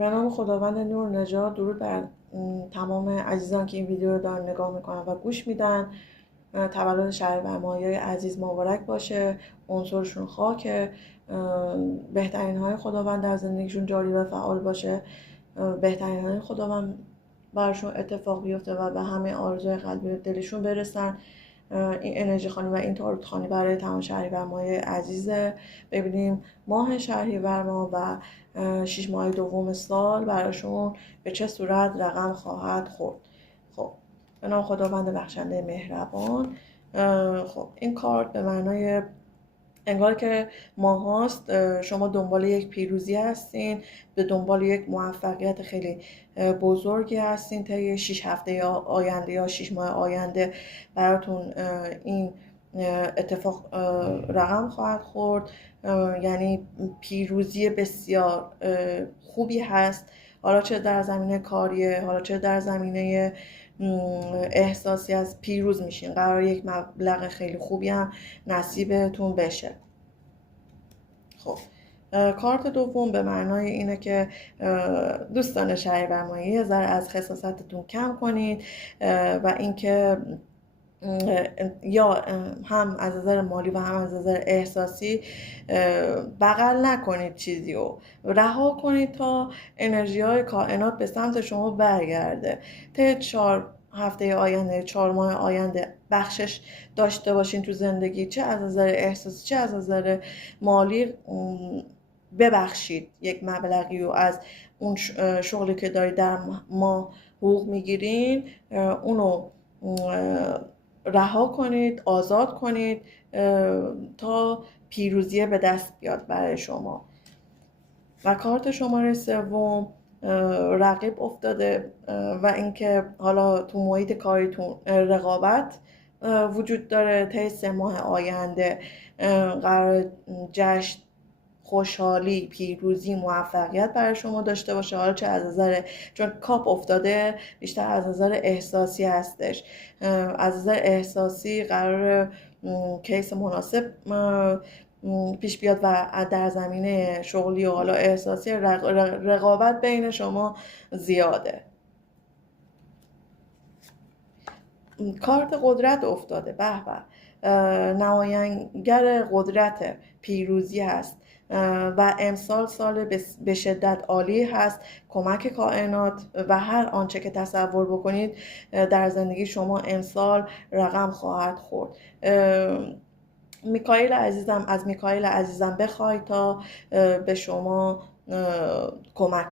به نام خداوند نور نجات. درود بر تمام عزیزان که این ویدیو رو دارن نگاه میکنن و گوش میدن. تولد شهریور ماهی عزیز مبارک باشه. عنصرشون خاکه. بهترین های خداوند در زندگیشون جاری و فعال باشه. بهترین های خداوند برشون اتفاق بیفته و به همه آرزوی قلبی دلشون برسن. این انرژی خانی و این تاروت خانی برای تمام شهریور ماه عزیزه. ببینیم ماه شهریور ماه و 6 ماه دوم سال براشون به چه صورت رقم خواهد خورد. خب به نام خداوند بخشنده مهربان. خب این کارت به معنای انگار که ماه هاست شما دنبال یک پیروزی هستین، به دنبال یک موفقیت خیلی بزرگی هستین طی 6 هفته آینده یا 6 ماه آینده براتون این اتفاق رقم خواهد خورد. یعنی پیروزی بسیار خوبی هست، حالا چه در زمینه کاریه، حالا چه در زمینه احساسی از پیروز میشین. قرار یک مبلغ خیلی خوبی هم نصیبتون بشه. خب کارت دوم به معنای اینه که دوستان شهریور ماهی یه ذره از خساستتون کم کنید و اینکه یا هم از نظر مالی و هم از نظر احساسی بغل نکنید، چیزی رو رها کنید تا انرژی های کائنات به سمت شما برگرده. طی 4 هفته آینده، 4 ماه آینده بخشش داشته باشین تو زندگی، چه از نظر احساسی چه از نظر مالی. ببخشید یک مبلغی رو از اون شغلی که دارید در ماه حقوق میگیرین، اونو رها کنید، آزاد کنید تا پیروزی به دست بیاد برای شما. و کارت شماره سوم رقیب افتاده و اینکه حالا تو محیط کاریتون رقابت وجود داره. طی 3 ماه آینده قرار جشن، خوشحالی، پیروزی، موفقیت برای شما داشته باشه. حالا چه از نظر، چون کاپ افتاده، بیشتر از نظر احساسی هستش. از نظر احساسی قرار کیس مناسب پیش بیاد و در زمینه شغلی و حالا احساسی رقابت بین شما زیاده. کارت قدرت افتاده. به به، نماینگر قدرت پیروزی هست و امسال سال به شدت عالی هست. کمک کائنات و هر آنچه که تصور بکنید در زندگی شما امسال رقم خواهد خورد. میکائیل عزیزم، از میکائیل عزیزم بخوای تا به شما کمک